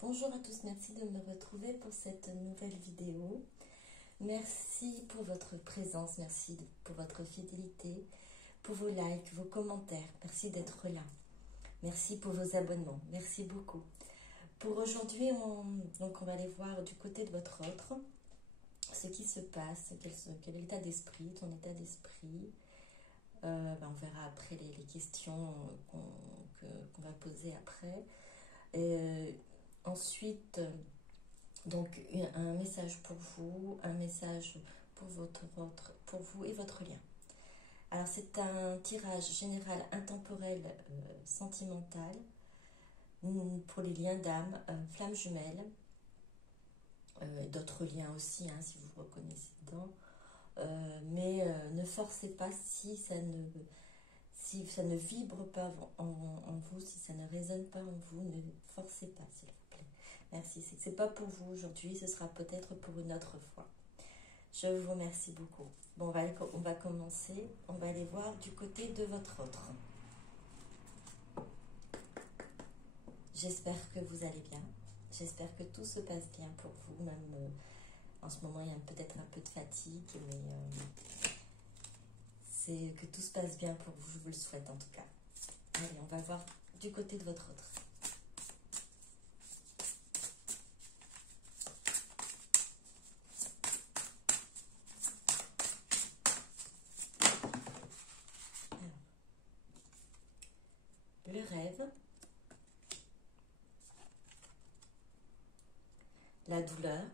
Bonjour à tous, merci de me retrouver pour cette nouvelle vidéo. Merci pour votre présence, merci pour votre fidélité, pour vos likes, vos commentaires. Merci d'être là. Merci pour vos abonnements, merci beaucoup. Pour aujourd'hui, on va aller voir du côté de votre autre ce qui se passe, quel est l'état d'esprit, ton état d'esprit. On verra après les questions qu'on va poser après. Ensuite, donc un message pour vous, un message pour pour vous et votre lien. Alors c'est un tirage général intemporel sentimental pour les liens d'âme, flammes jumelles, d'autres liens aussi si vous vous reconnaissez dedans. Mais ne forcez pas si ça ne vibre pas en vous, si ça ne résonne pas en vous, ne forcez pas, s'il vous plaît. Merci. C'est pas pour vous aujourd'hui, ce sera peut-être pour une autre fois. Je vous remercie beaucoup. Bon, on va commencer. On va aller voir du côté de votre autre. J'espère que vous allez bien. J'espère que tout se passe bien pour vous. Même en ce moment, il y a peut-être un peu de fatigue, mais c'est que tout se passe bien pour vous. Je vous le souhaite en tout cas. Allez, on va voir du côté de votre autre. Le rêve, la douleur,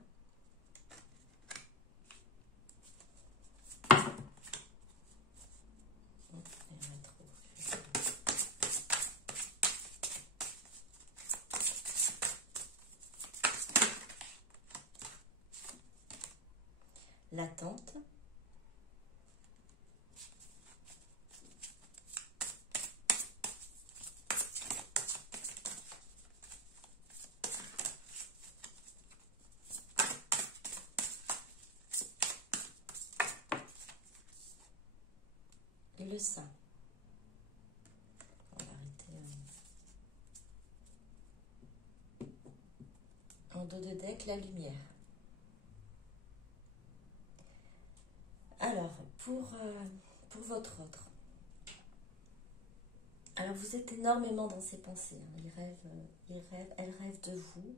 l'attente, et le sein. On va arrêter en dos de deck, la lumière. Alors, pour votre autre. Alors, vous êtes énormément dans ses pensées. Elle rêve de vous.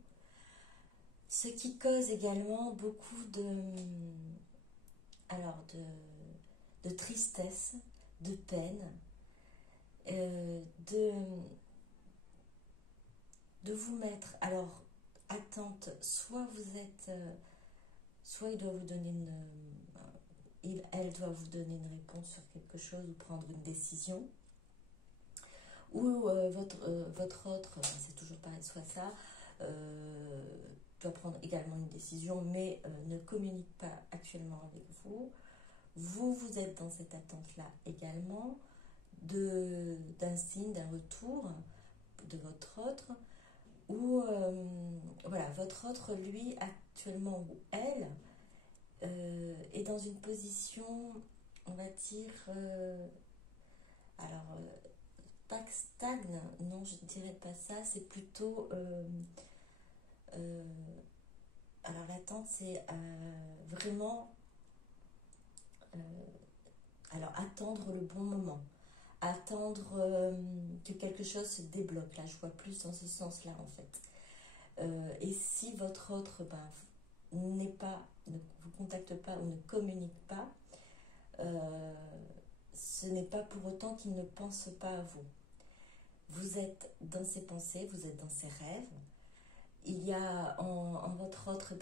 Ce qui cause également beaucoup de tristesse, de peine, de vous mettre. Alors, attente, soit il doit vous donner elle doit vous donner une réponse sur quelque chose ou prendre une décision, ou votre autre, c'est toujours pareil, soit ça, doit prendre également une décision, mais ne communique pas actuellement avec vous. Vous êtes dans cette attente-là également d'un signe, d'un retour de votre autre, ou voilà, votre autre, lui, actuellement, ou elle, est dans une position, on va dire, pas que stagne, non, je ne dirais pas ça, c'est plutôt, alors l'attente, c'est vraiment, attendre le bon moment, attendre que quelque chose se débloque, là, je vois plus dans ce sens-là, en fait. Et si votre autre, ne vous contacte pas ou ne communique pas, ce n'est pas pour autant qu'il ne pense pas à vous. Vous êtes dans ses pensées, vous êtes dans ses rêves. Il y a en votre autre,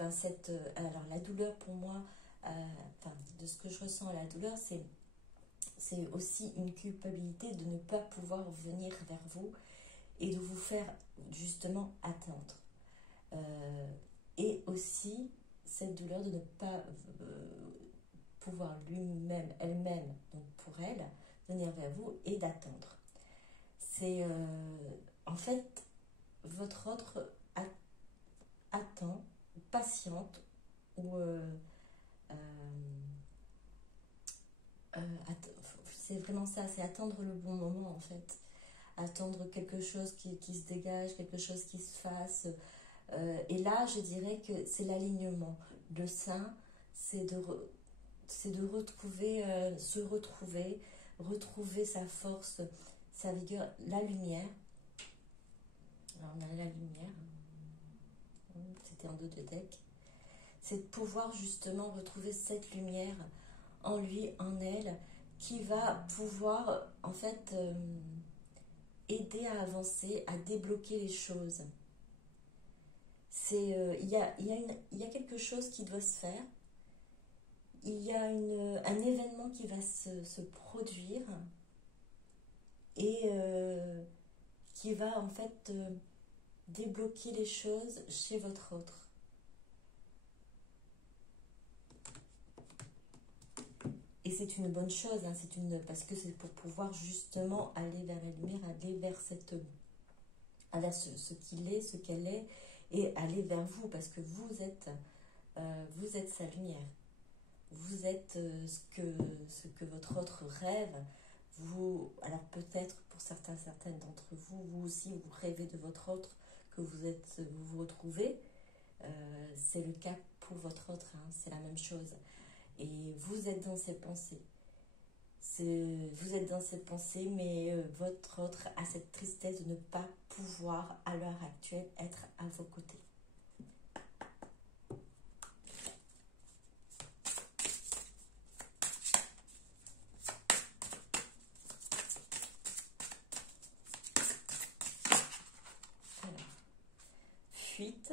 alors la douleur pour moi, de ce que je ressens à la douleur, c'est aussi une culpabilité de ne pas pouvoir venir vers vous et de vous faire justement attendre. Et aussi cette douleur de ne pas pouvoir elle-même, donc pour elle, venir vers vous et d'attendre. C'est en fait votre autre attend, patiente, ou c'est vraiment ça, c'est attendre le bon moment en fait, attendre quelque chose qui se dégage, quelque chose qui se fasse, Et là, je dirais que c'est l'alignement. Le saint, c'est de retrouver, se retrouver, retrouver sa force, sa vigueur, la lumière. Alors, on a la lumière. C'était en dos de deck. C'est de pouvoir justement retrouver cette lumière en lui, en elle, qui va pouvoir en fait aider à avancer, à débloquer les choses. Il y a quelque chose qui doit se faire, il y a un événement qui va se produire et qui va en fait débloquer les choses chez votre autre. Et c'est une bonne chose, hein, parce que c'est pour pouvoir justement aller vers la lumière, aller vers ce qu'il est, ce qu'elle est, et aller vers vous, parce que vous êtes sa lumière. Vous êtes ce que votre autre rêve. Alors peut-être pour certaines d'entre vous, vous aussi, vous rêvez de votre autre, que vous vous retrouvez. C'est le cas pour votre autre, hein, c'est la même chose. Et vous êtes dans ses pensées. Vous êtes dans ses pensées, mais votre autre a cette tristesse de ne pas pouvoir, à l'heure actuelle, être à vos côtés. Alors, fuite,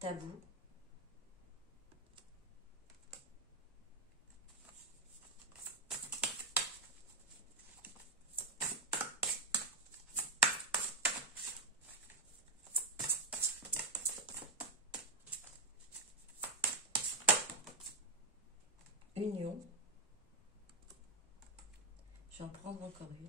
tabou, union. Je vais en prendre encore une.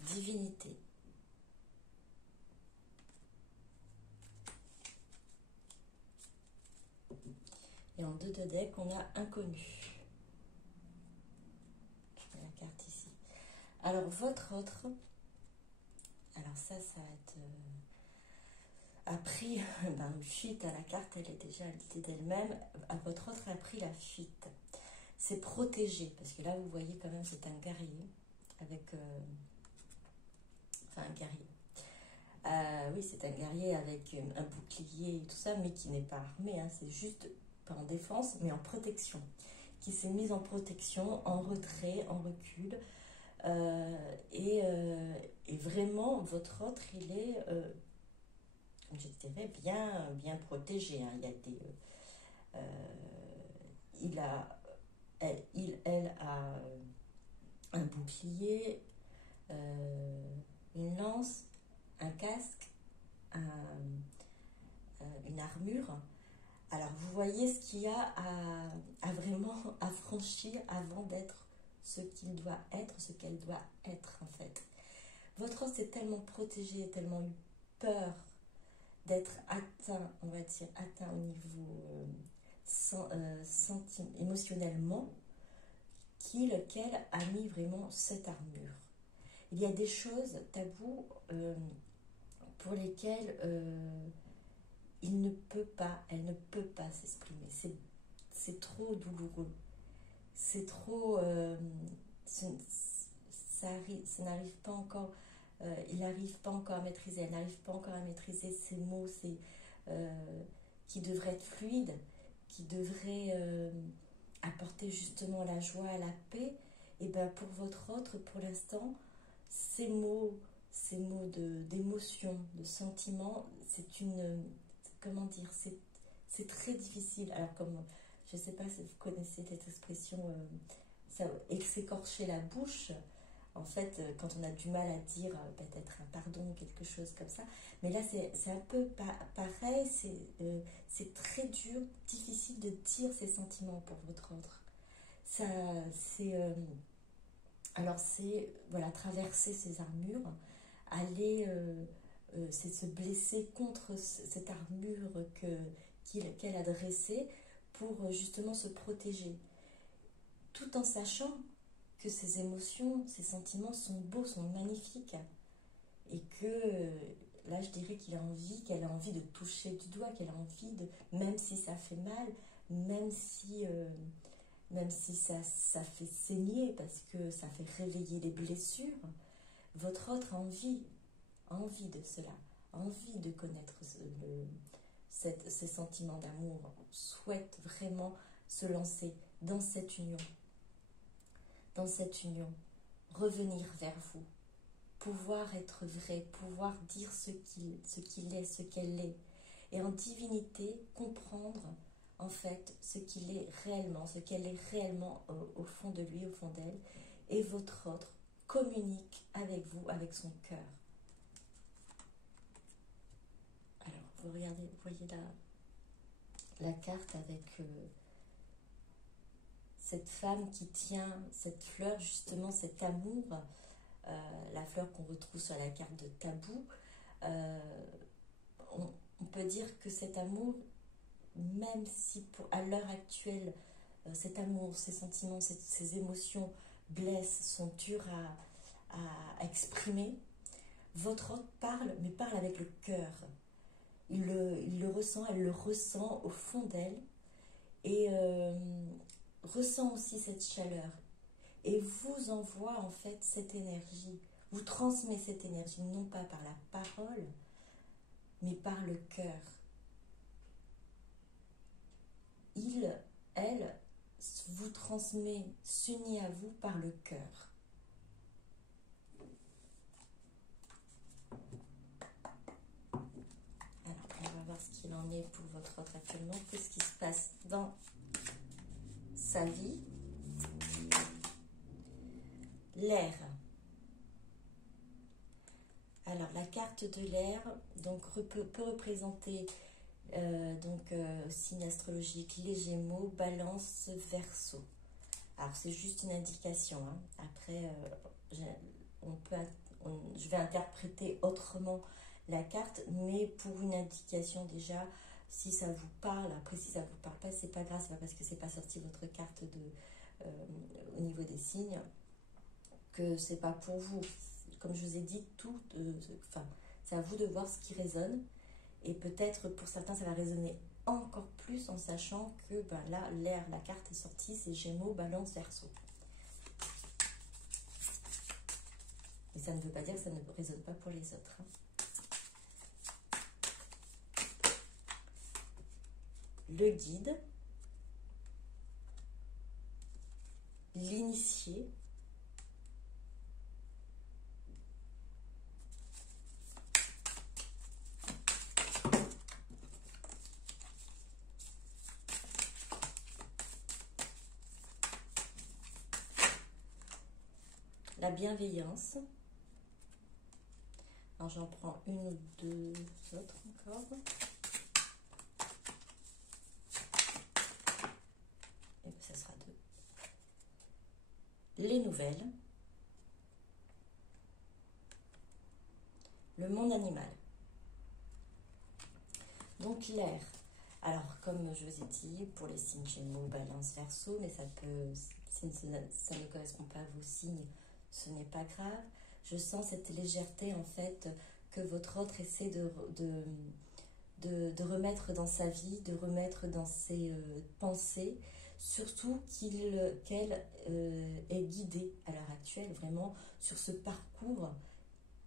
Divinité. Et en deux de deck, on a inconnu. Je mets la carte ici. Alors, votre autre, alors ça va être appris, fuite à la carte, elle est déjà l'idée d'elle-même. Votre autre a pris la fuite. C'est protégé, parce que là, vous voyez quand même, c'est un guerrier, avec, enfin un guerrier. Oui, c'est un guerrier avec un bouclier et tout ça, mais qui n'est pas armé, hein, c'est juste pas en défense, mais en protection. Qui s'est mise en protection, en retrait, en recul. Et vraiment, votre autre, il est, je dirais, bien protégé. Hein. Il y a elle a un bouclier, une lance, un casque, une armure. Alors, vous voyez ce qu'il y a à vraiment à franchir avant d'être ce qu'il doit être, ce qu'elle doit être, en fait. Votre os est tellement protégé, tellement eu peur d'être atteint, on va dire, atteint au niveau émotionnellement, qu'elle a mis vraiment cette armure. Il y a des choses tabous pour lesquelles elle ne peut pas s'exprimer. C'est trop douloureux. C'est trop... ça n'arrive pas encore... il n'arrive pas encore à maîtriser, elle n'arrive pas encore à maîtriser ces mots qui devraient être fluides, qui devraient apporter justement la joie, la paix. Et bien pour votre autre, pour l'instant, ces mots d'émotion, de sentiment, c'est une... Comment dire, c'est très difficile. Alors comme, je ne sais pas si vous connaissez cette expression, s'écorcher la bouche, en fait, quand on a du mal à dire peut-être un pardon, quelque chose comme ça. Mais là, c'est un peu pareil, c'est très dur, difficile de dire ses sentiments pour votre autre. Alors c'est, voilà, traverser ces armures, aller, c'est se blesser contre cette armure qu'elle a dressée pour justement se protéger, tout en sachant que ces émotions, ces sentiments sont beaux, sont magnifiques, et que là je dirais qu'elle a envie de toucher du doigt, qu'elle a envie de, même si ça fait mal, même si, même si ça fait saigner parce que ça fait réveiller les blessures, votre autre a envie de cela, a envie de connaître ce sentiment d'amour, souhaite vraiment se lancer dans cette union, revenir vers vous, pouvoir être vrai, pouvoir dire ce qu'il est, ce qu'elle est, et en divinité comprendre en fait ce qu'il est réellement, ce qu'elle est réellement au fond de lui, au fond d'elle, et votre autre communique avec vous, avec son cœur. Alors, vous regardez, vous voyez la carte avec cette femme qui tient cette fleur, justement cet amour, la fleur qu'on retrouve sur la carte de tabou. Euh, on peut dire que cet amour, même si à l'heure actuelle, cet amour, ces sentiments, ces émotions blessent, sont dures à exprimer, votre hôte parle, mais parle avec le cœur. Il le ressent, elle le ressent au fond d'elle, et ressent aussi cette chaleur, et vous envoie en fait cette énergie, vous transmet cette énergie, non pas par la parole, mais par le cœur. Elle, vous transmet, s'unit à vous par le cœur. Alors, on va voir ce qu'il en est pour votre autre actuellement, qu'est-ce qui se passe dans sa vie. L'air. Alors, la carte de l'air donc, peut représenter signe astrologique, les Gémeaux, Balance, Verseau. Alors, c'est juste une indication. Hein. Après, je vais interpréter autrement la carte, mais pour une indication déjà, si ça vous parle, après si ça vous parle pas, c'est pas grave, c'est pas parce que c'est pas sorti votre carte au niveau des signes que c'est pas pour vous. Comme je vous ai dit, c'est à vous de voir ce qui résonne, et peut-être pour certains ça va résonner encore plus en sachant que là, la carte est sortie, c'est Gémeaux, Balance, Verseau. Et ça ne veut pas dire que ça ne résonne pas pour les autres. Hein. Le guide, l'initié, la bienveillance. Alors j'en prends une ou deux autres encore. Et ça sera deux. Les nouvelles. Le monde animal. Donc l'air. Alors comme je vous ai dit, pour les signes Gémeaux, Balance, Verseau, mais ça ne correspond pas à vos signes, ce n'est pas grave. Je sens cette légèreté en fait que votre autre essaie de remettre dans sa vie, de remettre dans ses pensées, surtout qu'elle est guidée à l'heure actuelle vraiment sur ce parcours.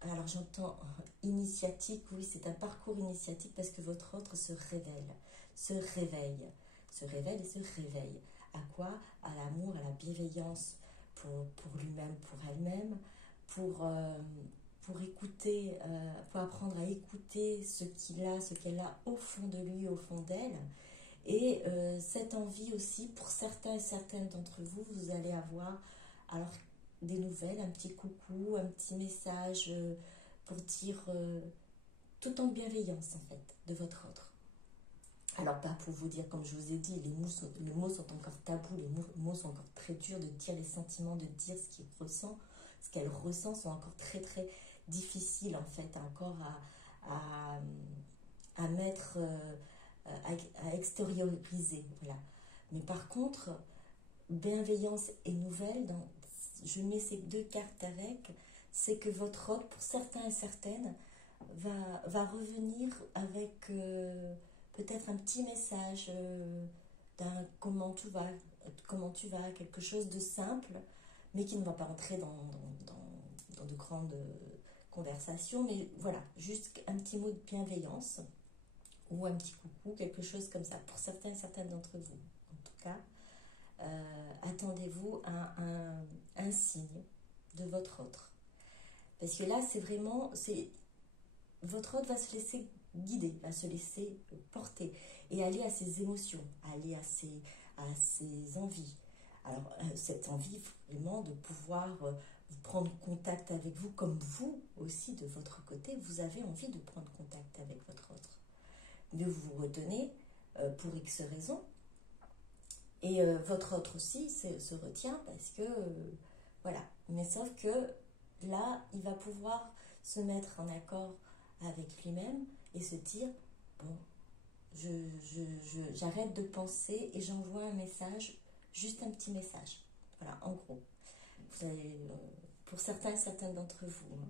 Alors j'entends initiatique, oui, c'est un parcours initiatique parce que votre autre se révèle, se réveille et se réveille. À quoi? À l'amour, à la bienveillance pour lui-même, pour elle-même, pour écouter, pour apprendre à écouter ce qu'elle a au fond de lui, au fond d'elle. Et cette envie aussi, pour certains et certaines d'entre vous, vous allez avoir alors des nouvelles, un petit coucou, un petit message pour dire tout en bienveillance en fait de votre autre. Alors, pas pour vous dire, comme je vous ai dit, les mots sont encore tabous, les mots sont encore très durs de dire les sentiments, de dire ce qu'il ressent, ce qu'elle ressent, sont encore très très difficiles en fait, encore à mettre, à extérioriser. Voilà. Mais par contre, bienveillance et nouvelle, je mets ces deux cartes avec, c'est que votre hôte, pour certains et certaines, va revenir avec peut-être un petit message d'un comment tu vas, quelque chose de simple, mais qui ne va pas entrer dans de grandes conversations, mais voilà, juste un petit mot de bienveillance ou un petit coucou, quelque chose comme ça, pour certains et certaines d'entre vous. En tout cas, attendez-vous à un signe de votre autre. Parce que là, c'est vraiment, votre hôte va se laisser guider, va se laisser porter et aller à ses émotions, aller à ses envies. Alors, cette envie vraiment de pouvoir prendre contact avec vous, comme vous aussi de votre côté, vous avez envie de prendre contact avec votre autre. Mais vous vous retenez pour X raisons. Et votre autre aussi se retient parce que, voilà. Mais sauf que là, il va pouvoir se mettre en accord avec lui-même et se dire, bon, j'arrête de penser et j'envoie un message, juste un petit message. Voilà, en gros. Vous avez, pour certains et certaines d'entre vous. Hein.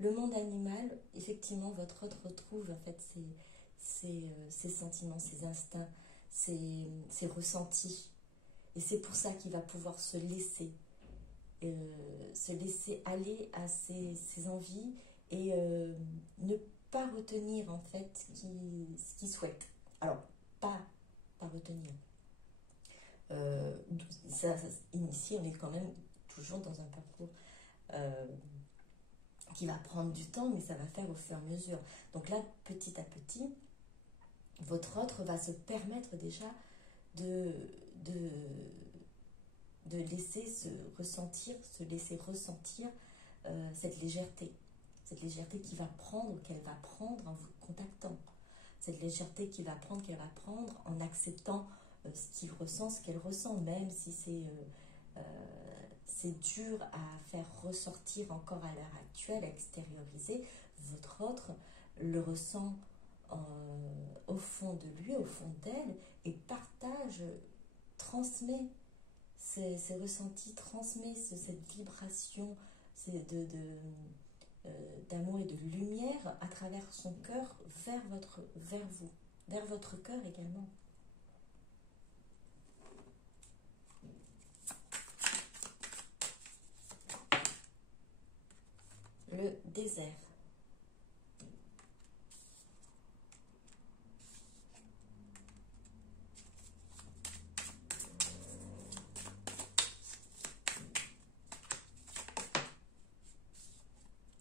Le monde animal, effectivement, votre autre retrouve en fait ses sentiments, ses instincts, ses ressentis. Et c'est pour ça qu'il va pouvoir se laisser aller à ses envies et ne pas retenir en fait ce qu'il souhaite. Alors, pas retenir. Ici, on est quand même toujours dans un parcours qui va prendre du temps, mais ça va faire au fur et à mesure. Donc là, petit à petit, votre autre va se permettre déjà de laisser se laisser ressentir cette légèreté qu'elle va prendre en vous contactant, cette légèreté qu'elle va prendre en acceptant ce qu'il ressent, ce qu'elle ressent, même si c'est dur à faire ressortir encore à l'heure actuelle, à extérioriser. Votre autre le ressent au fond de lui, au fond d'elle, et transmet ces ressentis, transmet cette vibration d'amour et de lumière à travers son cœur vers vous, vers votre cœur également. Le désert.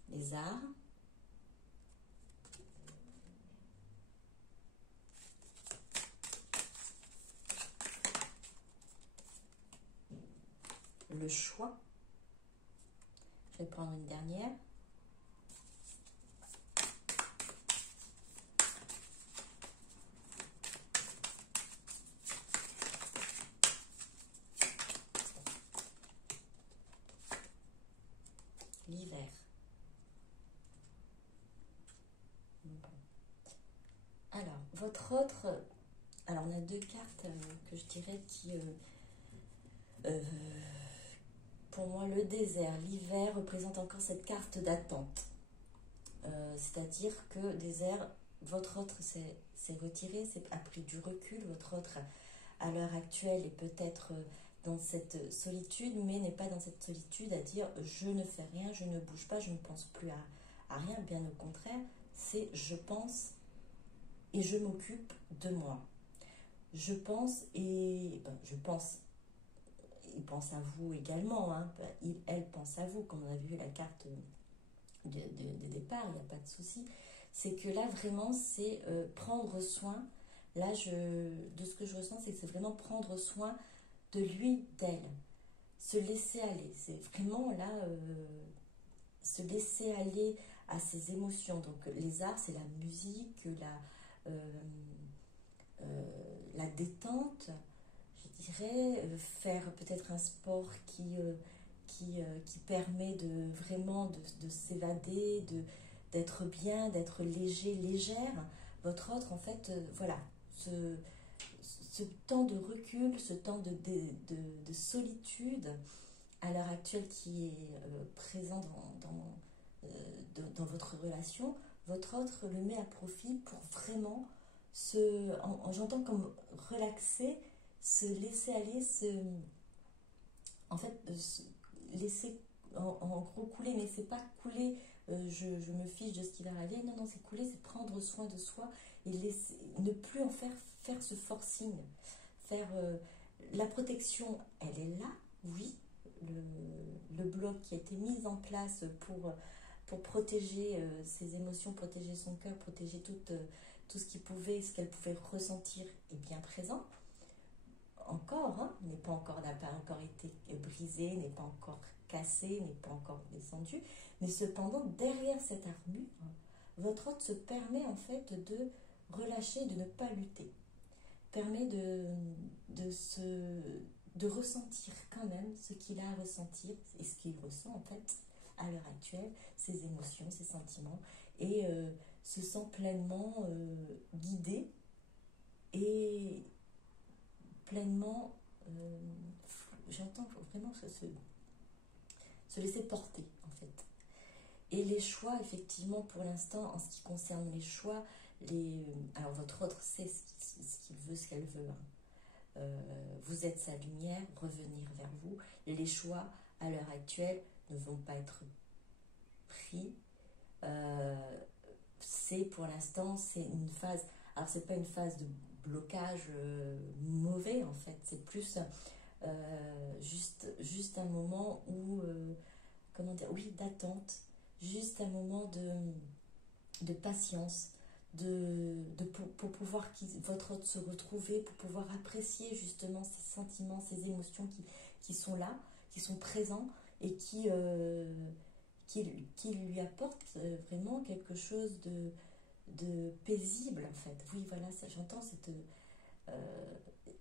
Les arts. Le choix. Je vais prendre une dernière. L'hiver. Alors, votre autre... Alors, on a deux cartes que je dirais qui... pour moi, le désert, l'hiver représente encore cette carte d'attente. C'est-à-dire que désert, votre autre s'est retiré, a pris du recul. Votre autre, à l'heure actuelle, est peut-être dans cette solitude, mais n'est pas dans cette solitude à dire je ne fais rien, je ne bouge pas, je ne pense plus à rien. Bien au contraire, c'est je pense et je m'occupe de moi. Je pense et je pense. Il pense à vous également, hein. Elle pense à vous, comme on a vu la carte de départ, il n'y a pas de souci. C'est que là, vraiment, c'est prendre soin. Là, de ce que je ressens, c'est que c'est vraiment prendre soin de lui, d'elle. Se laisser aller. C'est vraiment là, se laisser aller à ses émotions. Donc, les arts, c'est la musique, la détente, je dirais, faire peut-être un sport qui permet vraiment de s'évader, d'être bien, d'être léger, légère. Votre autre, en fait, voilà, ce temps de recul, ce temps de solitude à l'heure actuelle qui est présent dans votre relation, votre autre le met à profit pour vraiment j'entends comme relaxer, se laisser aller, en fait, se laisser en gros couler, mais c'est pas couler, je me fiche de ce qui va arriver, non, non, c'est couler, c'est prendre soin de soi et ne plus en faire ce forcing, faire la protection, elle est là, oui, le bloc qui a été mis en place pour protéger ses émotions, protéger son cœur, protéger tout ce qu'elle pouvait ressentir est bien présent. Encore, hein, n'a pas encore été brisé, n'est pas encore cassé, n'est pas encore descendu. Mais cependant, derrière cette armure, votre hôte se permet en fait de relâcher, de ne pas lutter. Permet de ressentir quand même ce qu'il a à ressentir et ce qu'il ressent en fait à l'heure actuelle, ses émotions, ses sentiments, et se sent pleinement guidé et pleinement, j'entends vraiment se laisser porter en fait. Et les choix, effectivement, pour l'instant, en ce qui concerne les choix, alors votre autre sait ce qu'il veut, ce qu'elle veut. Hein. Vous êtes sa lumière, revenir vers vous. Les choix, à l'heure actuelle, ne vont pas être pris. Pour l'instant, c'est une phase. Alors, c'est pas une phase de blocage mauvais, en fait. C'est plus juste un moment où, comment dire, oui, d'attente. Juste un moment de patience, pour pouvoir votre hôte se retrouver, pour pouvoir apprécier justement ces sentiments, ces émotions qui sont là, qui sont présents et qui lui apportent vraiment quelque chose de paisible en fait. Oui, voilà, ça j'entends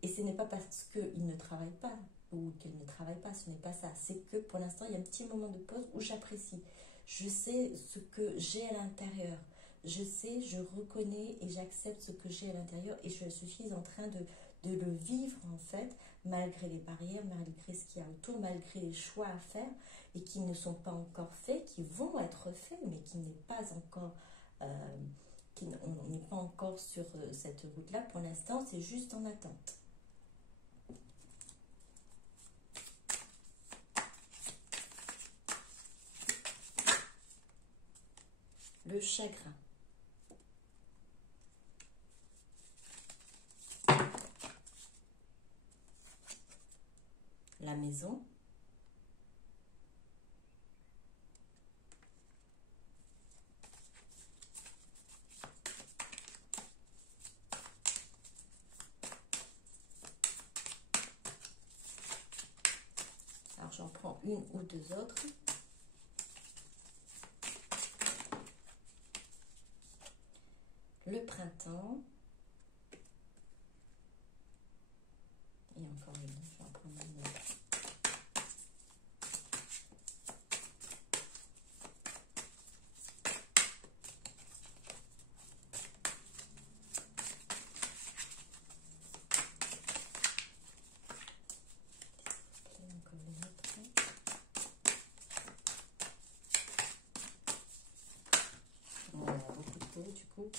et ce n'est pas parce qu'il ne travaille pas ou qu'elle ne travaille pas, ce n'est pas ça. C'est que pour l'instant, il y a un petit moment de pause où j'apprécie. Je sais ce que j'ai à l'intérieur. Je sais, je reconnais et j'accepte ce que j'ai à l'intérieur et je suis en train de le vivre en fait, malgré les barrières, malgré ce qu'il y a autour, malgré les choix à faire et qui ne sont pas encore faits, qui vont être faits, mais qui n'est pas encore... on n'est pas encore sur cette route-là. Pour l'instant, c'est juste en attente. Le chagrin. La maison. Alors j'en prends une ou deux autres. Le printemps. Et encore une, je vais en prendre une autre. Voilà, beaucoup de peau du coup.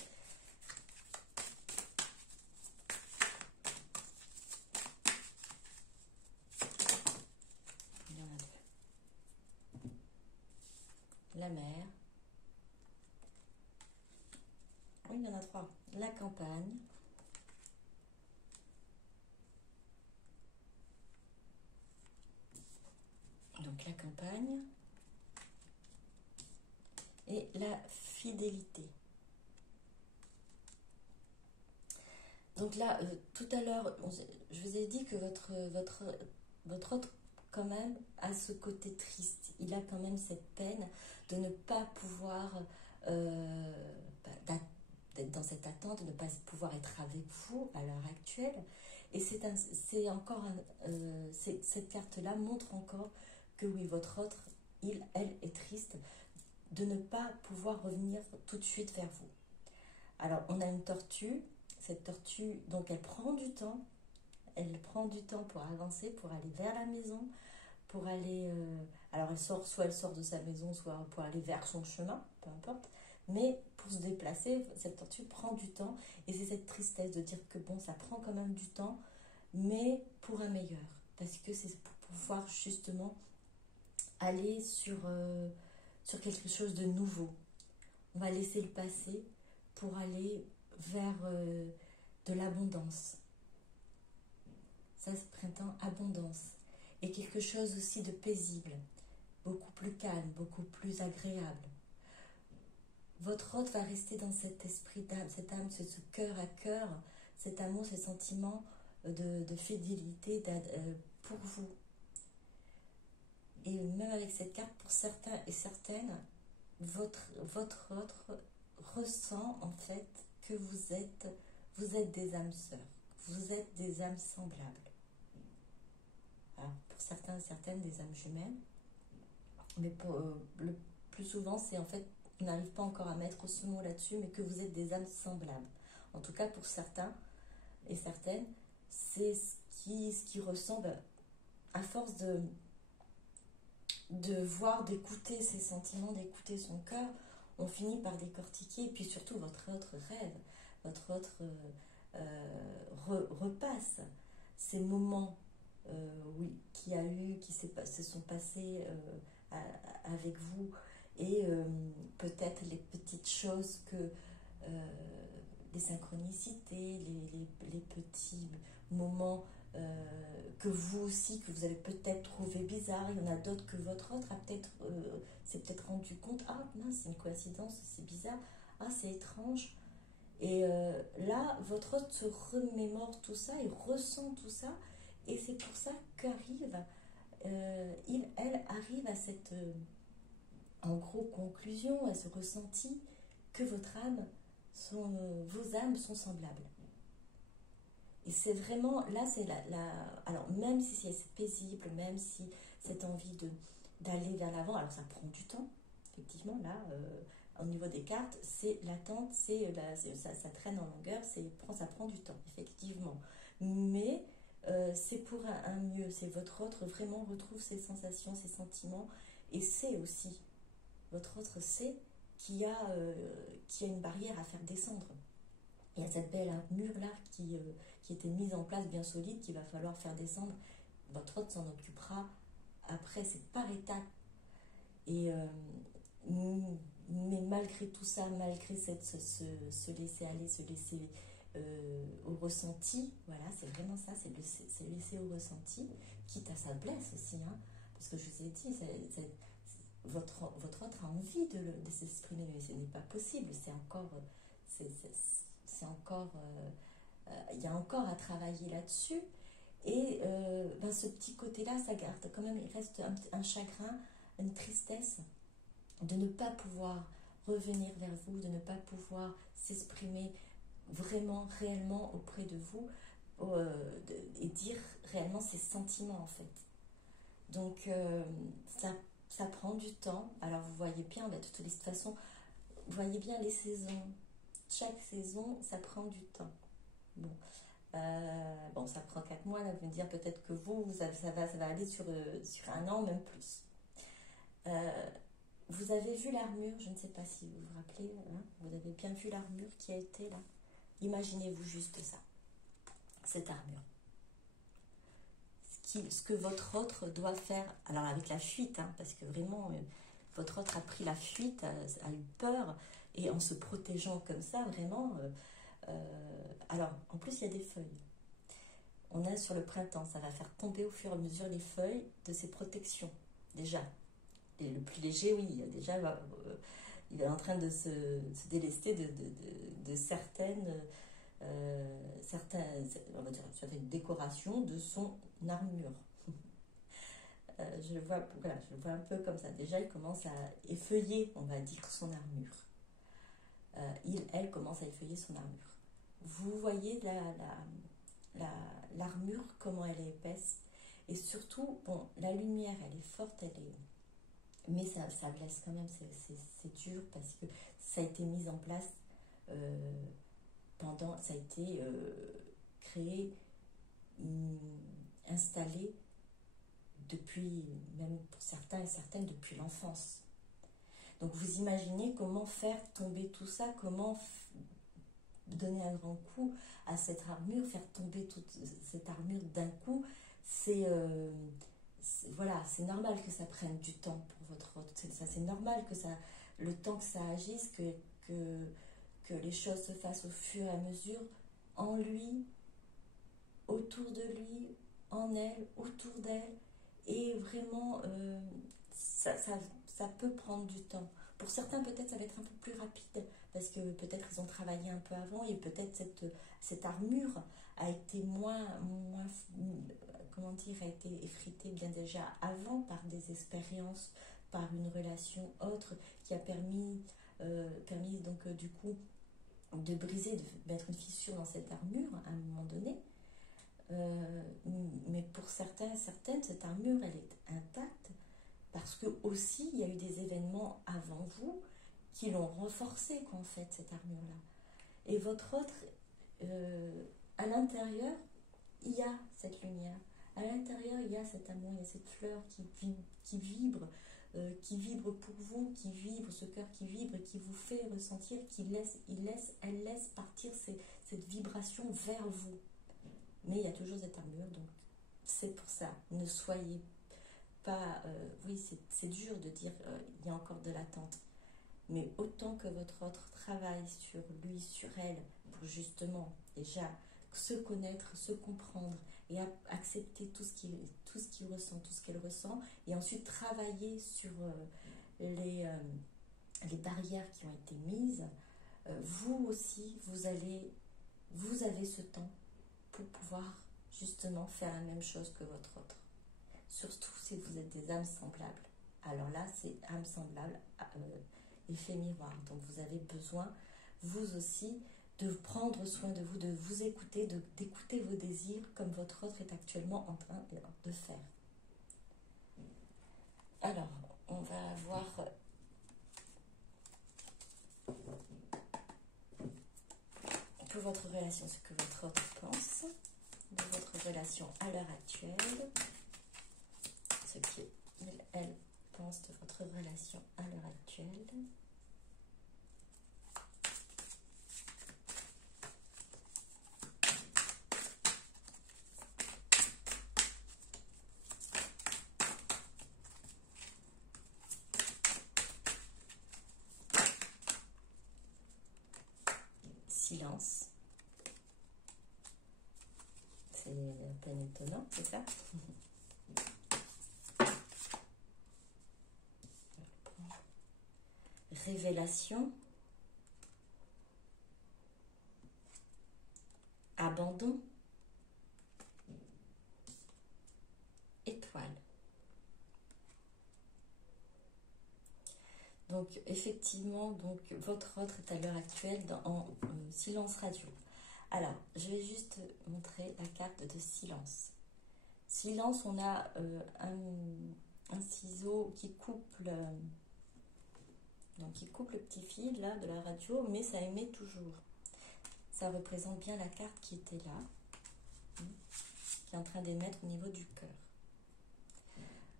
La mer. Oui, il y en a trois. La campagne. Donc la campagne. Et la fidélité. Donc là, tout à l'heure, je vous ai dit que votre autre, quand même, a ce côté triste. Il a quand même cette peine de ne pas pouvoir d'être dans cette attente, de ne pas pouvoir être avec vous à l'heure actuelle. Et c'est encore cette carte-là montre encore que oui, votre autre, elle est triste de ne pas pouvoir revenir tout de suite vers vous. Alors, on a une tortue. Cette tortue, donc, elle prend du temps. Elle prend du temps pour avancer, pour aller vers la maison, pour aller... alors, soit elle sort de sa maison, soit pour aller vers son chemin, peu importe. Mais pour se déplacer, cette tortue prend du temps. Et c'est cette tristesse de dire que bon, ça prend quand même du temps, mais pour un meilleur. Parce que c'est pour pouvoir justement aller sur quelque chose de nouveau. On va laisser le passé pour aller vers de l'abondance. Ça, c'est printemps, abondance. Et quelque chose aussi de paisible, beaucoup plus calme, beaucoup plus agréable. Votre hôte va rester dans cet esprit d'âme, cette âme, ce cœur à cœur, cet amour, ce sentiment de fidélité pour vous. Et même avec cette carte, pour certains et certaines, votre autre ressent en fait que vous êtes des âmes sœurs, vous êtes des âmes semblables. Alors, pour certains et certaines, des âmes jumelles, mais le plus souvent, c'est en fait, on n'arrive pas encore à mettre ce mot là-dessus, mais que vous êtes des âmes semblables. En tout cas, pour certains et certaines, c'est ce qui ressemble, à force de voir, d'écouter ses sentiments, d'écouter son cœur, on finit par décortiquer, et puis surtout votre autre rêve, votre autre repasse ces moments oui, qui se sont passés avec vous, et peut-être les petites choses que les synchronicités, les petits moments que vous aussi, que vous avez peut-être trouvé bizarre. Il y en a d'autres que votre autre a peut-être s'est peut-être rendu compte, ah mince, c'est une coïncidence, c'est bizarre, ah c'est étrange. Et là, votre autre se remémore tout ça, il ressent tout ça, et c'est pour ça qu'arrive, elle arrive à cette, en gros, conclusion, à ce ressenti que vos âmes sont semblables. Et c'est vraiment, là, c'est alors, même si c'est paisible, même si cette envie d'aller vers l'avant, alors ça prend du temps, effectivement, là, au niveau des cartes, c'est l'attente, ça traîne en longueur, ça prend du temps, effectivement. Mais c'est pour un mieux, c'est votre autre vraiment retrouve ses sensations, ses sentiments, et c'est aussi, votre autre sait qu'il y a une barrière à faire descendre. Il y a cette belle mur-là qui était mise en place bien solide, qu'il va falloir faire descendre. Votre autre s'en occupera après, c'est par étapes. Et mais malgré tout ça, malgré se laisser aller, se laisser au ressenti, voilà, c'est vraiment ça, c'est laisser au ressenti, quitte à ça blesse aussi, hein, parce que je vous ai dit, votre autre a envie de s'exprimer, mais ce n'est pas possible, c'est encore... il y a encore à travailler là-dessus, et ce petit côté-là, ça garde quand même, il reste un chagrin, une tristesse de ne pas pouvoir revenir vers vous, de ne pas pouvoir s'exprimer vraiment, réellement auprès de vous, et dire réellement ses sentiments en fait. Donc ça prend du temps. Alors vous voyez bien, de toute façon, vous voyez bien les saisons. Chaque saison, ça prend du temps. Bon, ça prend 4 mois, là, vous me dire peut-être que ça va aller sur un an, même plus. Vous avez vu l'armure, je ne sais pas si vous vous rappelez, hein, vous avez bien vu l'armure qui a été là. Imaginez-vous juste ça, cette armure. Ce que votre autre doit faire, alors avec la fuite, hein, parce que vraiment, votre autre a pris la fuite, a eu peur, et en se protégeant comme ça, vraiment... alors, en plus, il y a des feuilles. On a sur le printemps, ça va faire tomber au fur et à mesure les feuilles de ses protections, déjà. Et le plus léger, oui, déjà, il est en train de se délester de certaines... on va dire, ça fait une décoration de son armure. Je le vois un peu comme ça. Déjà, il commence à effeuiller, on va dire, son armure. elle commence à effeuiller son armure. Vous voyez l'armure, comment elle est épaisse. Et surtout, bon, la lumière, elle est forte, mais ça blesse quand même, c'est dur parce que ça a été mis en place ça a été créé, installé depuis, même pour certains et certaines, depuis l'enfance. Donc vous imaginez comment faire tomber tout ça, comment donner un grand coup à cette armure, faire tomber toute cette armure d'un coup. Voilà, c'est normal que ça prenne du temps pour votre hôte. C'est normal que le temps que ça agisse, que les choses se fassent au fur et à mesure, en lui, autour de lui, en elle, autour d'elle. Et vraiment, ça peut prendre du temps. Pour certains, peut-être, ça va être un peu plus rapide, parce que peut-être ils ont travaillé un peu avant, et peut-être cette armure a été comment dire, a été effritée bien déjà avant par des expériences, par une relation autre qui a permis donc du coup de briser, de mettre une fissure dans cette armure à un moment donné. Mais pour certains et certaines, cette armure, elle est intacte parce que aussi il y a eu des événements avant vous qui l'ont renforcée, en fait, cette armure-là. Et votre autre, à l'intérieur, il y a cette lumière. À l'intérieur, il y a cet amour, il y a cette fleur qui vibre pour vous, qui vibre, ce cœur qui vibre et qui vous fait ressentir, elle laisse partir cette vibration vers vous. Mais il y a toujours cette armure, donc c'est pour ça. Ne soyez pas... oui, c'est dur de dire il y a encore de l'attente. Mais autant que votre autre travaille sur lui, sur elle, pour justement déjà se connaître, se comprendre et accepter tout ce qu'il ressent, tout ce qu'elle ressent, et ensuite travailler sur les barrières qui ont été mises, vous aussi, vous avez ce temps pour pouvoir justement faire la même chose que votre autre. Surtout si vous êtes des âmes semblables. Alors là, c'est âmes semblables, effet miroir. Donc vous avez besoin, vous aussi, de prendre soin de vous écouter, d'écouter vos désirs comme votre autre est actuellement en train de faire. Alors, on va voir pour votre relation, ce que votre autre pense de votre relation à l'heure actuelle, ce qu'elle pense de votre relation à l'heure actuelle. Silence. C'est à peine étonnant, c'est ça? Révélation. Abandon. Étoile. Donc effectivement, votre autre est à l'heure actuelle en silence radio. Alors, je vais juste montrer la carte de silence. Silence, on a un ciseau qui coupe le petit fil là de la radio, mais ça émet toujours. Ça représente bien la carte qui était là, qui est en train d'émettre au niveau du cœur.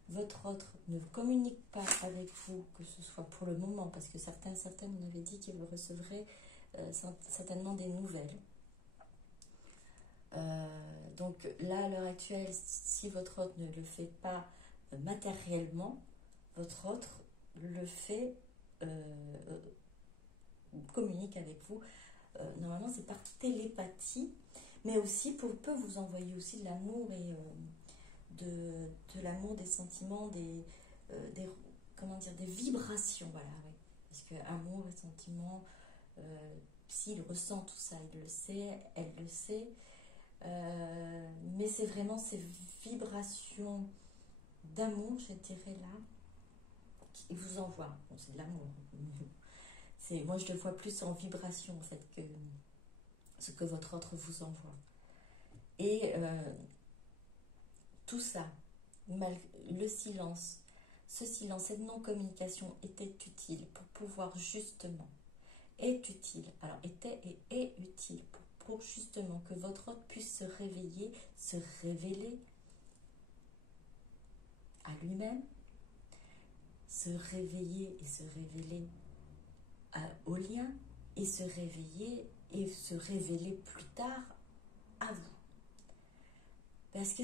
Votre autre ne communique pas avec vous, que ce soit pour le moment, parce que certaines on avait dit qu'ils recevraient certainement des nouvelles. Donc là, à l'heure actuelle, si votre autre ne le fait pas matériellement, votre autre le fait, communique avec vous. Normalement, c'est par télépathie, mais aussi peut vous envoyer aussi de l'amour et de l'amour, des sentiments, des vibrations, voilà, oui. Parce que amour et sentiment, s'il ressent tout ça, il le sait, elle le sait, mais c'est vraiment ces vibrations d'amour, je dirais là, qui vous envoient. Bon, c'est de l'amour, moi, je le vois plus en vibration, en fait, que ce que votre autre vous envoie. Et tout ça, le silence, ce silence, cette non-communication était utile pour pouvoir justement, est utile, alors était et est utile pour justement que votre autre puisse se réveiller, se révéler à lui-même, se réveiller et se révéler au lien, et se réveiller et se révéler plus tard à vous. Parce que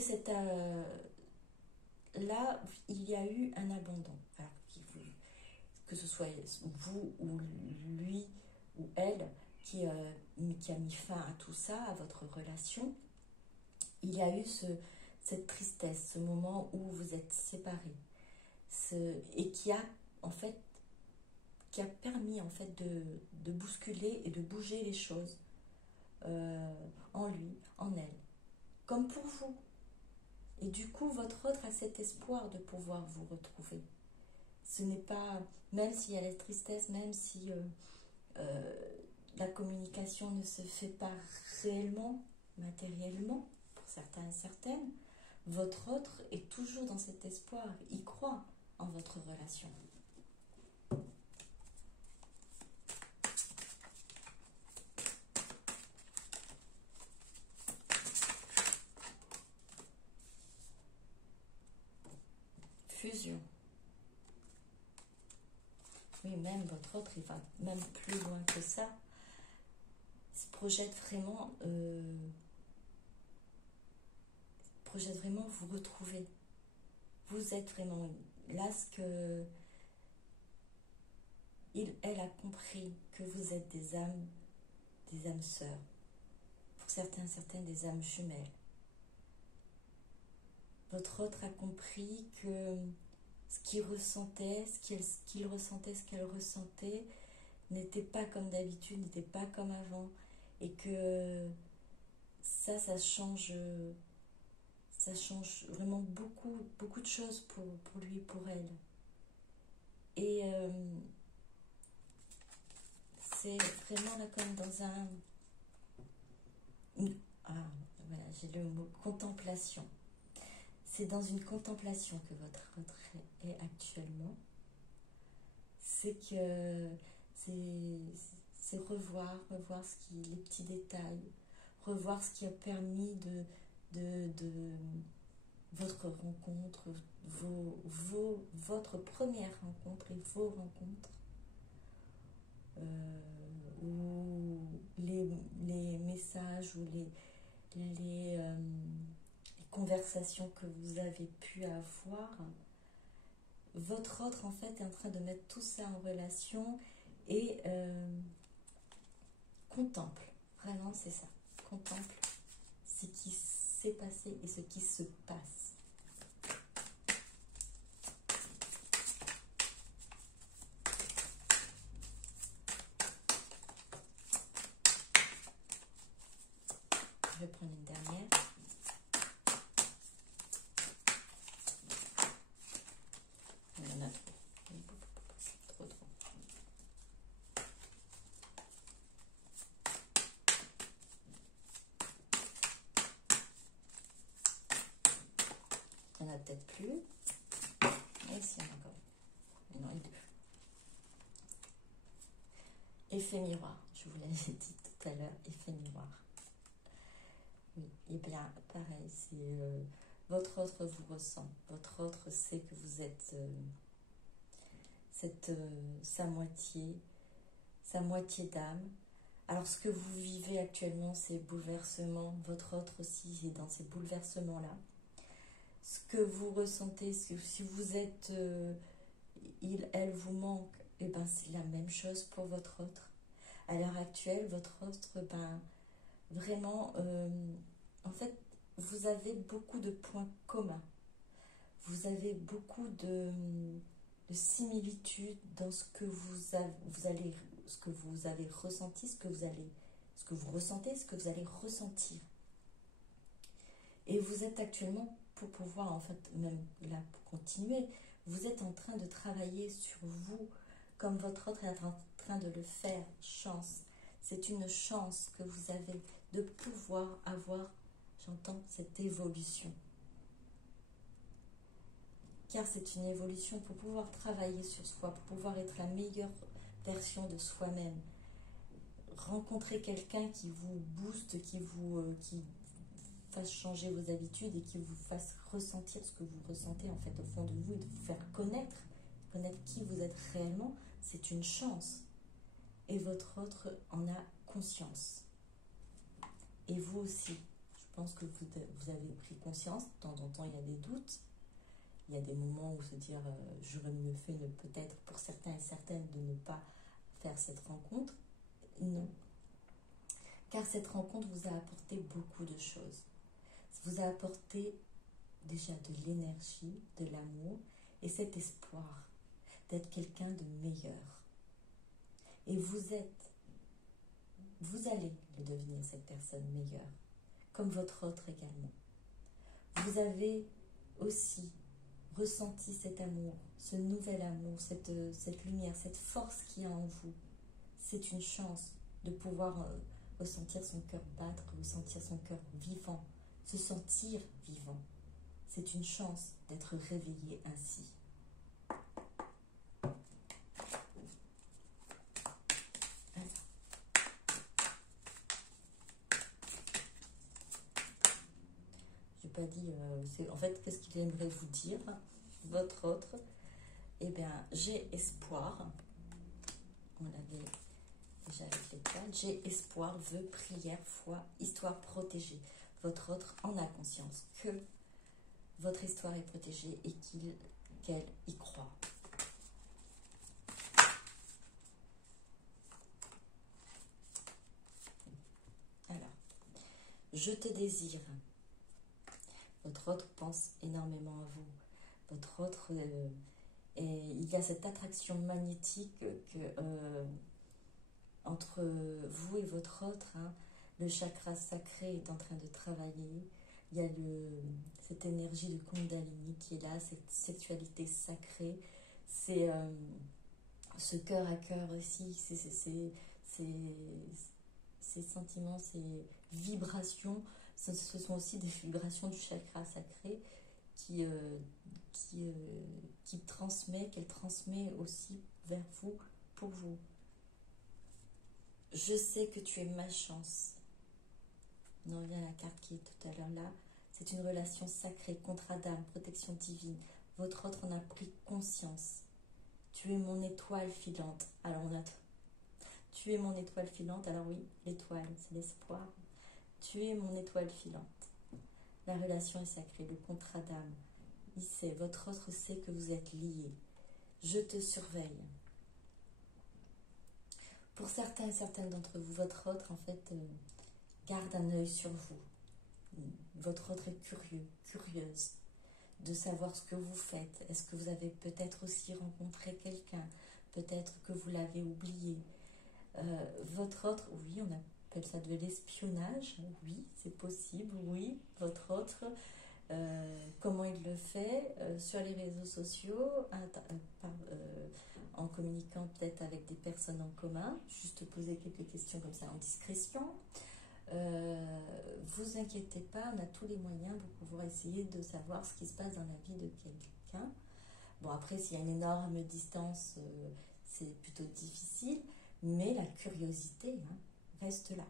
là, il y a eu un abandon. Alors, que ce soit vous ou lui ou elle qui a mis fin à tout ça, à votre relation, il y a eu cette tristesse, ce moment où vous êtes séparés, et qui a permis en fait de bousculer et de bouger les choses en lui, en elle, comme pour vous. Et du coup, votre autre a cet espoir de pouvoir vous retrouver. Ce n'est pas, même s'il y a la tristesse, même si la communication ne se fait pas réellement, matériellement, pour certains et certaines, votre autre est toujours dans cet espoir, il croit en votre relation. Fusion. Oui, même votre autre, il va même plus loin que ça. Se projette vraiment vous retrouver. Vous êtes vraiment là, elle a compris que vous êtes des âmes sœurs. Pour certains, certaines, des âmes jumelles. Votre autre a compris que ce qu'il ressentait, ce qu'elle ressentait, n'était pas comme d'habitude, n'était pas comme avant, et que ça change vraiment beaucoup de choses pour lui, pour elle. Et c'est vraiment là comme dans voilà, j'ai le mot contemplation. C'est dans une contemplation que votre autre est actuellement. C'est que c'est revoir les petits détails, revoir ce qui a permis de votre rencontre, votre première rencontre et vos rencontres, ou les messages ou les conversations que vous avez pu avoir. Votre autre en fait est en train de mettre tout ça en relation et contemple, vraiment c'est ça, contemple ce qui s'est passé et ce qui se passe. Je vais prendre une dernière. Il y en a trop. Il n'y en a peut-être plus. Et ici, il y en a encore. Mais non, il y a deux. Effet miroir. Je vous l'avais dit tout à l'heure. Effet miroir. Oui, et bien, pareil. C'est votre autre vous ressent. Votre autre sait que vous êtes sa moitié d'âme. Alors, ce que vous vivez actuellement, ces bouleversements, votre autre aussi est dans ces bouleversements-là. Ce que vous ressentez, si vous êtes, elle vous manque, et ben c'est la même chose pour votre autre. À l'heure actuelle, votre autre, ben vraiment, en fait, vous avez beaucoup de points communs. Vous avez beaucoup de similitudes dans ce que vous avez ressenti, ce que vous ressentez, ce que vous allez ressentir. Et vous êtes actuellement, pour pouvoir, en fait, même là, pour continuer, vous êtes en train de travailler sur vous, comme votre autre est en train de le faire, chance. C'est une chance que vous avez de pouvoir avoir, j'entends, cette évolution. Car c'est une évolution pour pouvoir travailler sur soi, pour pouvoir être la meilleure version de soi-même. Rencontrer quelqu'un qui vous booste, qui fasse changer vos habitudes et qui vous fasse ressentir ce que vous ressentez en fait au fond de vous et de vous faire connaître qui vous êtes réellement, c'est une chance. Et votre autre en a conscience. Et vous aussi, je pense que vous avez pris conscience. De temps en temps, il y a des doutes. Il y a des moments où se dire j'aurais mieux fait peut-être pour certains et certaines de ne pas faire cette rencontre. Non. Car cette rencontre vous a apporté beaucoup de choses. Vous a apporté déjà de l'énergie, de l'amour et cet espoir d'être quelqu'un de meilleur. Et vous allez le devenir, cette personne meilleure, comme votre autre également. Vous avez aussi ressenti cet amour, ce nouvel amour, cette lumière, cette force qu'il y a en vous. C'est une chance de pouvoir ressentir son cœur battre, ressentir son cœur vivant, se sentir vivant. C'est une chance d'être réveillé ainsi. Pas dit, en fait, qu'est-ce qu'il aimerait vous dire, votre autre? Eh bien, j'ai espoir. On l'avait déjà avec les cartes. J'ai espoir, vœu, prière, foi, histoire protégée. Votre autre en a conscience que votre histoire est protégée et qu'elle y croit. Alors, je te désire. Votre autre pense énormément à vous. Votre autre, il y a cette attraction magnétique entre vous et votre autre. Hein. Le chakra sacré est en train de travailler. Il y a cette énergie de Kundalini qui est là, cette sexualité sacrée. C'est ce cœur à cœur aussi, ces sentiments, ces vibrations. Ce sont aussi des vibrations du chakra sacré qu'elle transmet aussi vers vous, pour vous. Je sais que tu es ma chance. On revient à la carte qui est tout à l'heure là. C'est une relation sacrée, contrat d'âme, protection divine. Votre autre en a pris conscience. Tu es mon étoile filante. Alors tu es mon étoile filante. Alors oui, l'étoile, c'est l'espoir. Tu es mon étoile filante. La relation est sacrée, le contrat d'âme. Votre autre sait que vous êtes liés. Je te surveille. Pour certains et certaines d'entre vous, votre autre, en fait, garde un œil sur vous. Votre autre est curieuse de savoir ce que vous faites. Est-ce que vous avez peut-être aussi rencontré quelqu'un? Peut-être que vous l'avez oublié. Votre autre, oui, on appelle ça de l'espionnage. Oui, c'est possible, oui. Votre autre, comment il le fait? Sur les réseaux sociaux, en communiquant peut-être avec des personnes en commun, juste poser quelques questions comme ça en discrétion. Vous inquiétez pas, on a tous les moyens pour pouvoir essayer de savoir ce qui se passe dans la vie de quelqu'un. Bon, après, s'il y a une énorme distance, c'est plutôt difficile, mais la curiosité reste là.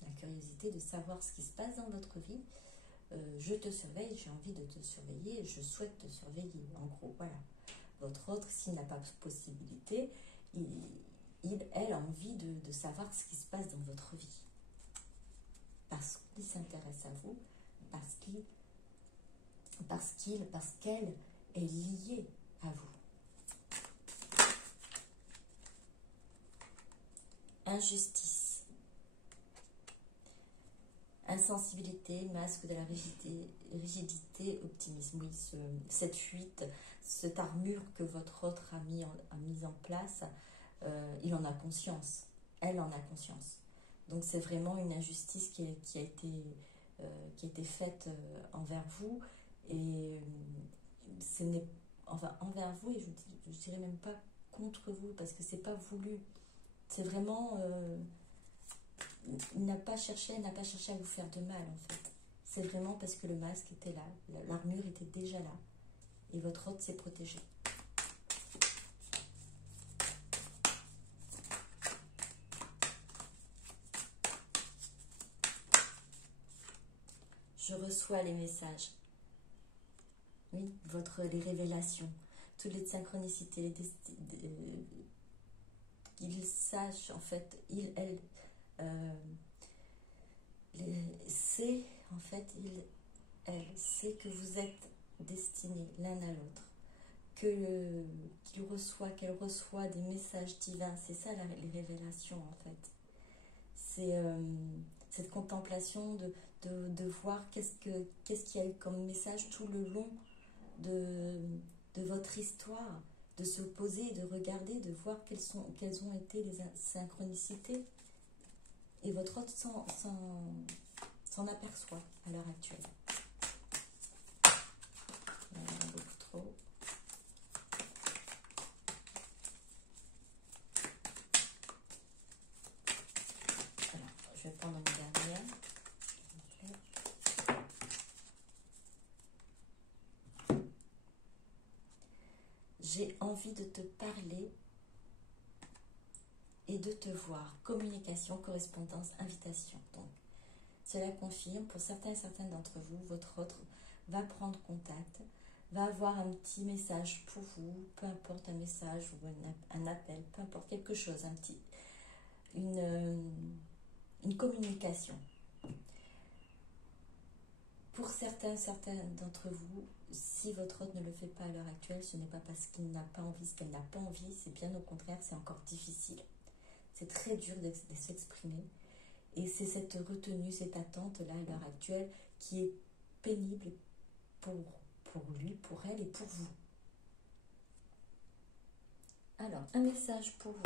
La curiosité de savoir ce qui se passe dans votre vie. Je te surveille, j'ai envie de te surveiller, je souhaite te surveiller. En gros, voilà. Votre autre, s'il n'a pas de possibilité, elle a envie de savoir ce qui se passe dans votre vie. Parce qu'il s'intéresse à vous, parce qu'elle est liée à vous. Injustice. Insensibilité, masque de la rigidité, optimisme. Oui, cette fuite, cette armure que votre autre a mis en place, il en a conscience. Elle en a conscience. Donc c'est vraiment une injustice qui a été faite envers vous. Et ce n'est, enfin, envers vous, et je dirais même pas contre vous, parce que c'est pas voulu. C'est vraiment... il n'a pas cherché à vous faire de mal, en fait. C'est vraiment parce que le masque était là, l'armure était déjà là, et votre hôte s'est protégé. Je reçois les messages. Oui, les révélations, toutes les synchronicités, il sache, en fait, elle, sait, en fait, elle sait que vous êtes destinés l'un à l'autre, qu'elle reçoit des messages divins. C'est ça les révélations, en fait. C'est cette contemplation de voir qu'est-ce qu'il y a eu comme message tout le long de votre histoire, de se poser, de regarder, de voir quelles ont été les synchronicités. Et votre hôte s'en aperçoit à l'heure actuelle. Il y en a beaucoup trop. Alors, je vais prendre une dernière. J'ai envie de te parler et de te voir. Communication, correspondance, invitation. Donc, cela confirme, pour certains et certaines d'entre vous, votre autre va prendre contact, va avoir un petit message pour vous, peu importe un message ou un appel, peu importe quelque chose, une communication. Pour certains d'entre vous, si votre hôte ne le fait pas à l'heure actuelle, ce n'est pas parce qu'il n'a pas envie, ce qu'elle n'a pas envie, c'est bien au contraire, c'est encore difficile. C'est très dur de s'exprimer. Et c'est cette retenue, cette attente-là à l'heure actuelle qui est pénible pour lui, pour elle et pour vous. Alors, un message pour vous.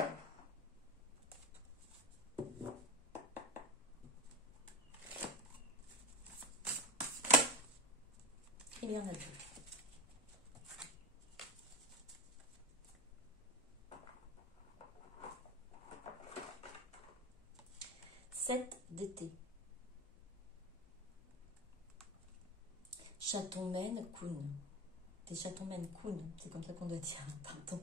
Il y en a deux. D'été. Chaton-mène, Kun. Des chaton-mène, Kun, c'est comme ça qu'on doit dire, pardon.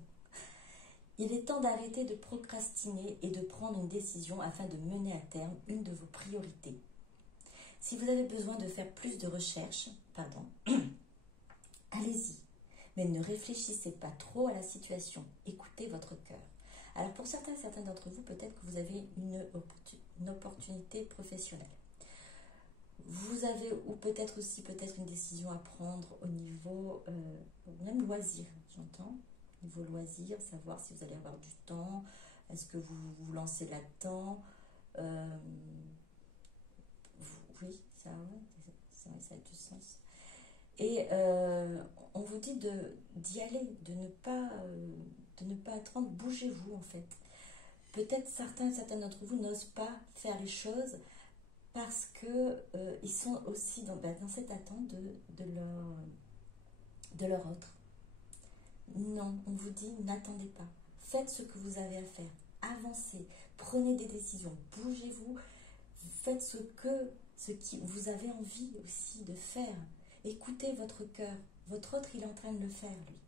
Il est temps d'arrêter de procrastiner et de prendre une décision afin de mener à terme une de vos priorités. Si vous avez besoin de faire plus de recherches, allez-y. Mais ne réfléchissez pas trop à la situation. Écoutez votre cœur. Alors pour certains d'entre vous, peut-être que vous avez une opportunité professionnelle. Vous avez, ou peut-être une décision à prendre au niveau, même loisir, j'entends, niveau loisir, savoir si vous allez avoir du temps, est-ce que vous vous lancez là-dedans, oui, ça a du sens. Et on vous dit d'y aller, de ne pas attendre, bougez-vous en fait. Peut-être certains d'entre vous n'osent pas faire les choses parce que ils sont aussi dans cette attente de leur autre. Non, on vous dit n'attendez pas. Faites ce que vous avez à faire. Avancez, prenez des décisions, bougez-vous, faites ce qui vous avez envie aussi de faire. Écoutez votre cœur. Votre autre, il est en train de le faire, lui.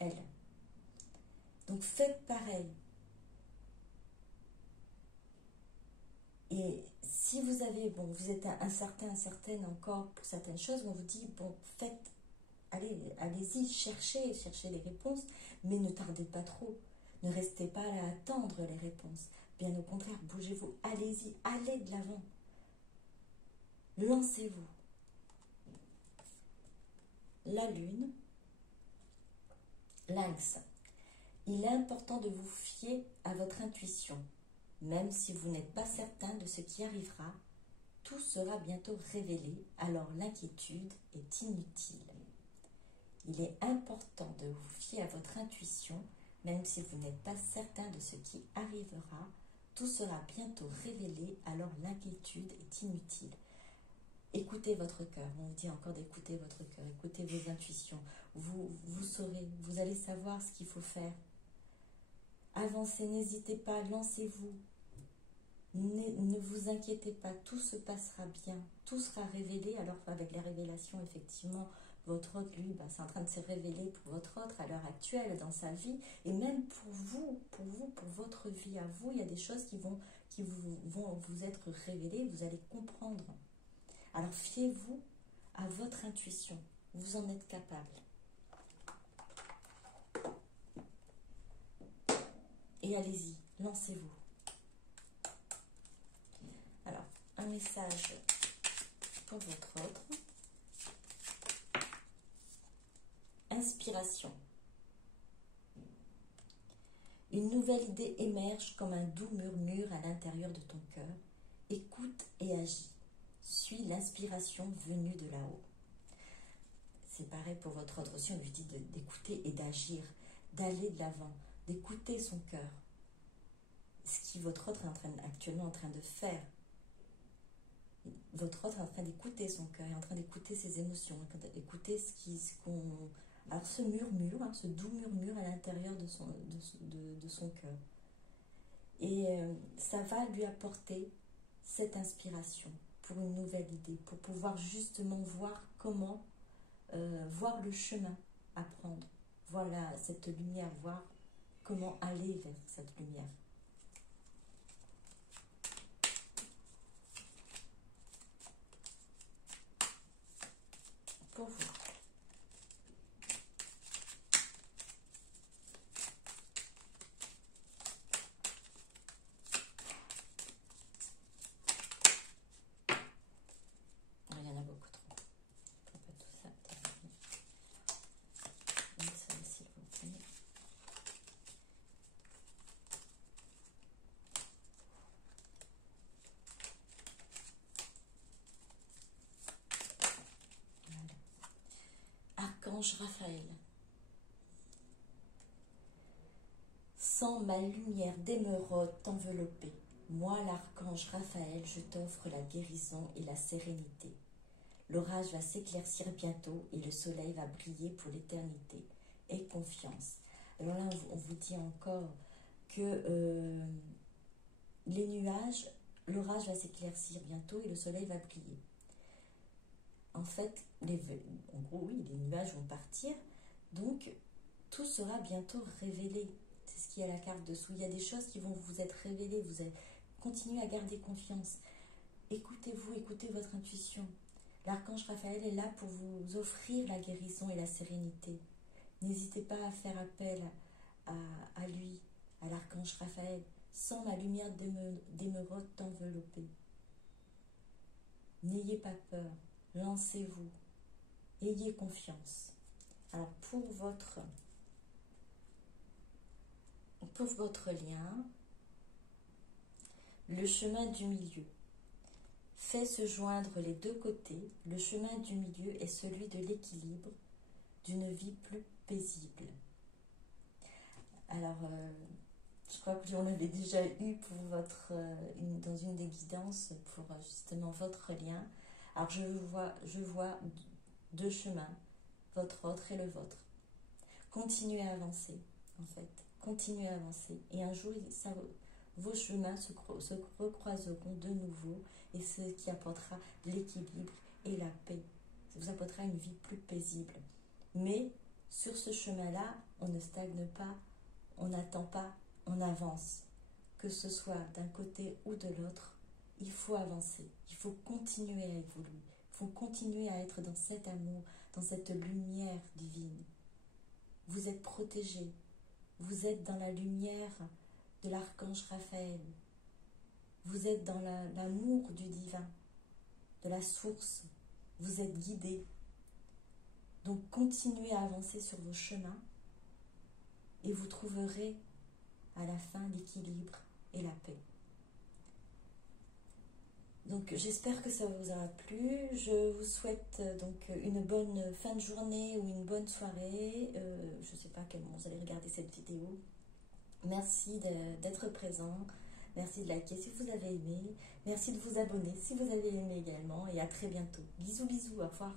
Elle. Donc faites pareil. Et si vous avez, vous êtes incertaine encore pour certaines choses, on vous dit, faites, allez-y, cherchez les réponses, mais ne tardez pas trop. Ne restez pas là à attendre les réponses. Bien au contraire, bougez-vous, allez-y, allez de l'avant. Lancez-vous. La lune, lynx. Il est important de vous fier à votre intuition. Même si vous n'êtes pas certain de ce qui arrivera, tout sera bientôt révélé, alors l'inquiétude est inutile. Il est important de vous fier à votre intuition, même si vous n'êtes pas certain de ce qui arrivera, tout sera bientôt révélé, alors l'inquiétude est inutile. Écoutez votre cœur, on vous dit encore d'écouter votre cœur, écoutez vos intuitions, vous saurez, vous allez savoir ce qu'il faut faire. Avancez, n'hésitez pas, lancez-vous. Ne vous inquiétez pas, tout se passera bien, tout sera révélé. Alors avec les révélations, effectivement, votre hôte, lui, c'est en train de se révéler pour votre autre à l'heure actuelle dans sa vie, et même pour votre vie à vous, il y a des choses qui vont vous être révélées, vous allez comprendre. Alors fiez-vous à votre intuition, vous en êtes capable. Et allez-y, lancez-vous. Alors, un message pour votre autre. Inspiration. Une nouvelle idée émerge comme un doux murmure à l'intérieur de ton cœur. Écoute et agis. Suis l'inspiration venue de là-haut. C'est pareil pour votre autre aussi, on lui dit d'écouter et d'agir, d'aller de l'avant, d'écouter son cœur. Ce qui votre autre est actuellement en train de faire. Votre autre est en train d'écouter son cœur, est en train d'écouter ses émotions, écouter alors ce murmure, ce doux murmure à l'intérieur de son cœur. Et ça va lui apporter cette inspiration pour une nouvelle idée, pour pouvoir justement voir comment, voir le chemin à prendre, voir cette lumière, voir comment aller vers cette lumière. Pour vous. Il y en a beaucoup trop. Pas tout ça. Une seule, s'il vous plaît. Archange Raphaël. Sens ma lumière d'émeraude t'envelopper. Moi, l'archange Raphaël, je t'offre la guérison et la sérénité. L'orage va s'éclaircir bientôt et le soleil va briller pour l'éternité. Aie confiance. Alors là, on vous dit encore que les nuages, l'orage va s'éclaircir bientôt et le soleil va briller. En fait, en gros, oui, les nuages vont partir, donc tout sera bientôt révélé. C'est ce qui est à la carte dessous. Il y a des choses qui vont vous être révélées, vous allez continuer à garder confiance. Écoutez-vous, écoutez votre intuition. L'archange Raphaël est là pour vous offrir la guérison et la sérénité. N'hésitez pas à faire appel à lui, à l'archange Raphaël. Sens ma lumière d'émeraude t'envelopper. N'ayez pas peur. Lancez-vous, ayez confiance. Alors pour votre lien, le chemin du milieu. Fais se joindre les deux côtés. Le chemin du milieu est celui de l'équilibre, d'une vie plus paisible. Alors, je crois que l'on l'avait déjà eu pour dans une des guidances pour justement votre lien. Alors je vois deux chemins, votre autre et le vôtre. Continuez à avancer, en fait. Continuez à avancer. Et un jour, vos chemins se recroiseront de nouveau, et ce qui apportera l'équilibre et la paix. Ça vous apportera une vie plus paisible. Mais sur ce chemin-là, on ne stagne pas, on n'attend pas, on avance. Que ce soit d'un côté ou de l'autre, il faut avancer, il faut continuer à évoluer, il faut continuer à être dans cet amour, dans cette lumière divine. Vous êtes protégés, vous êtes dans la lumière de l'archange Raphaël, vous êtes dans l'amour du divin, de la source, vous êtes guidés. Donc continuez à avancer sur vos chemins et vous trouverez à la fin l'équilibre et la paix. Donc j'espère que ça vous aura plu. Je vous souhaite donc une bonne fin de journée ou une bonne soirée. Je ne sais pas à quel moment vous allez regarder cette vidéo. Merci d'être présent. Merci de liker si vous avez aimé. Merci de vous abonner si vous avez aimé également. Et à très bientôt. Bisous, bisous. Au revoir.